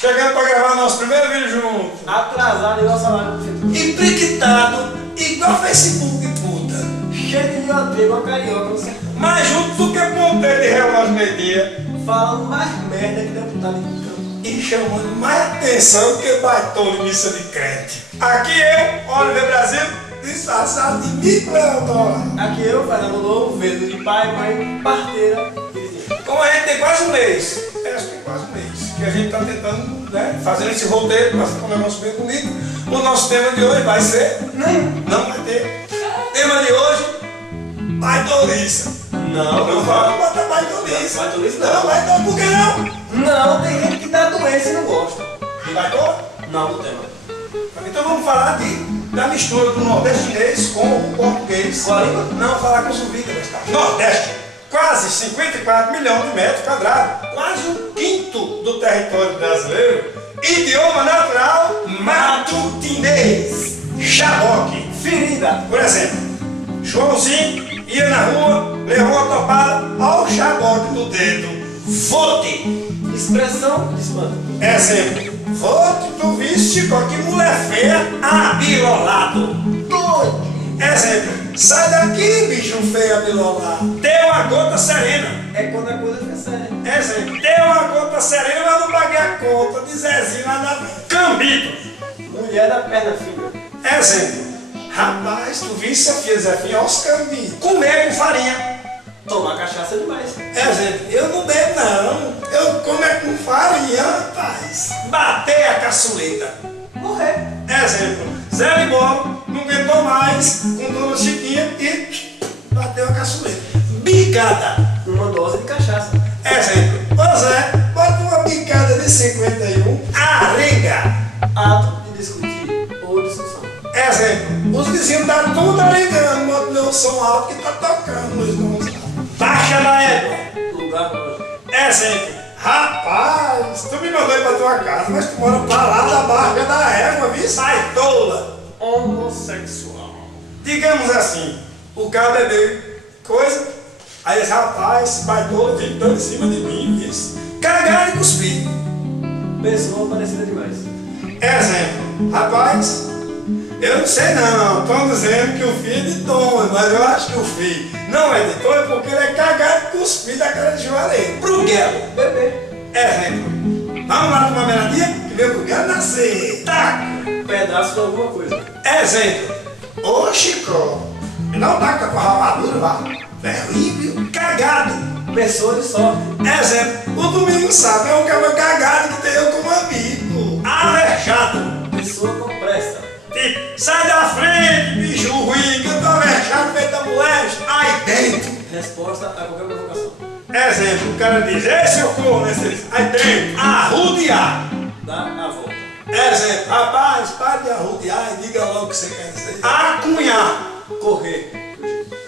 Chegando pra gravar nosso primeiro vídeo junto. Atrasado igual salário do futuro. Emprequitado, igual Facebook, puta. Cheio de idiota, igual carioca, você. Mais junto do que ponteiro de relógio meio-dia. Falando mais merda que deputado em campo. E chamando mais atenção do que batom de missa de crente. Aqui eu, Oliver Brasil, disfarçado de Mico Leonora. Aqui eu, Fernando Lobo, vejo de pai, mãe, parteira e vizinho. Como a gente tem quase um mês, acho que tem quase um mês, que a gente está tentando, né, fazer esse roteiro para ficar um negócio bem bonito. O nosso tema de hoje vai ser... Não vai ter. Tema de hoje, baidoliça. Não vai botar baidoliça. Baidoliça Não, baidoliça, por que não? Não, tem gente que dá doença e não gosta. E baidol? Não, do tema. Então vamos falar da mistura do nordestinês com o português. Qual a língua? Não, falar com os ouvidos. Nordeste, quase 54 milhões de metros quadrados, quase um quinto do território brasileiro. Idioma natural, matutinês, xaboque. Ferida. Por exemplo, Joãozinho ia na rua, levou uma topada ao xaboque do dedo. Vote. Expressão desmanda. Exemplo, vote tu viste que mulher feia, abilolado. Doido. Exemplo, sai daqui, bicho feio abilolado. Deu uma gota serena. É quando a coisa fica séria. Exemplo, deu uma gota serena, mas não paguei a conta de Zezinho lá na frente. Cambito. Mulher da perna fina. Exemplo, rapaz, tu viste a filha Zefinha aos cambitos. Comer com farinha. Tomar cachaça demais. Exemplo, eu não bebo não, eu como com farinha, rapaz. Bater a caçuleta. Morrer. Exemplo, Zé Libório não aguentou mais com Dona Chiquinha e bateu a caçuleta. Bicada. Uma dose de cachaça. Exemplo, ô Zé, bota uma bicada de 51, arega. Ato de discutir ou discussão. Exemplo, os vizinhos tá tudo arregando, bota meu som alto que tá tocando, Luiz Gonçalves. Baixa na égua. Lugar longe. Exemplo, rapaz, tu me mandou ir pra tua casa, mas tu mora pra lá da barca da égua, viu? Sai tola. Homossexual. Digamos assim, o cara bebeu coisa, aí esse rapaz, esse baitola, veio dando em cima de mim, viu? Cagar e cuspir. Pessoa parecida demais. Exemplo, rapaz, eu não sei não, estão dizendo que o filho é de Tom, mas eu acho que o filho não é de Tom é porque ele é cagado e cuspido da cara de Juarez. Bruguelo. Bebê. Exemplo, vamos lá tomar meia-dia que meu Bruguelo nascer. Taco. Pedaço de alguma coisa. Exemplo, ô Chico, me dá um taco com a rapadura, vá. Terrível, cagado. Pessoa de sorte. Exemplo, o Domingo sabe, é um cabelo cagado que tem eu como amigo. Alejado. Pessoa com pressa. Tipo, sai da frente, bicho ruim, que eu tô alejado feito da moleste. Aí dentro. Resposta a qualquer provocação. Exemplo, o cara diz, ei seu corno, aí dentro, arrudear. Dá a volta. Exemplo, rapaz, pare de arrudear e diga logo o que você quer dizer. Acunhar. Correr.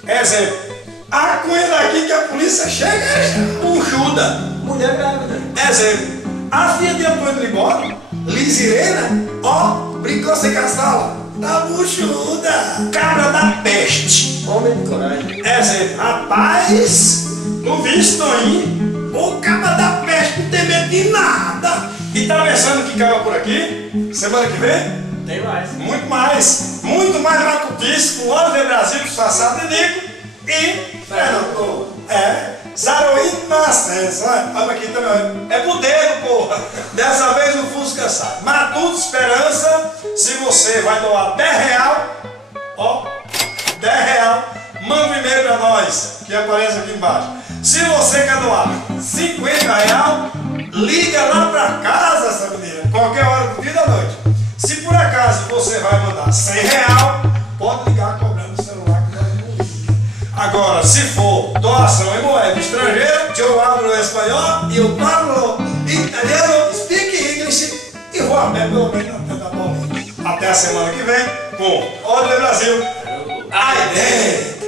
Exemplo, acunha daqui que a polícia chega puxuda. Mulher grávida. Exemplo, a filha de Antônio Libório, Lisirena, ó, brincou sem caçala, tá buchuda. Cabra da peste. Homem de coragem. Exemplo, rapaz, tu viste Toninho? O cabra da peste não tem medo de nada. E tá pensando que caiu por aqui? Semana que vem? Tem mais. Muito mais matutice com Oliver Brasil, disfarçado de Nico e Fernando. Zaroíno Nascença, olha aqui também. É bodego, porra. Dessa vez o Fusca sai. Matuto Esperança, se você vai doar R$10, ó, R$10, manda um e-mail pra nós, que aparece aqui embaixo. Se você quer doar R$50, liga lá pra casa, essa menina, qualquer hora do dia e da noite. Se por acaso você vai mandar R$100, pode ligar cobrando o celular que nós não liga. Agora, se for doação em moeda estrangeira, eu abro o espanhol e eu falo italiano, speak English e vou a pé pelo menos até da bolinha. Até a semana que vem com Oliver Brasil. Aí dentro!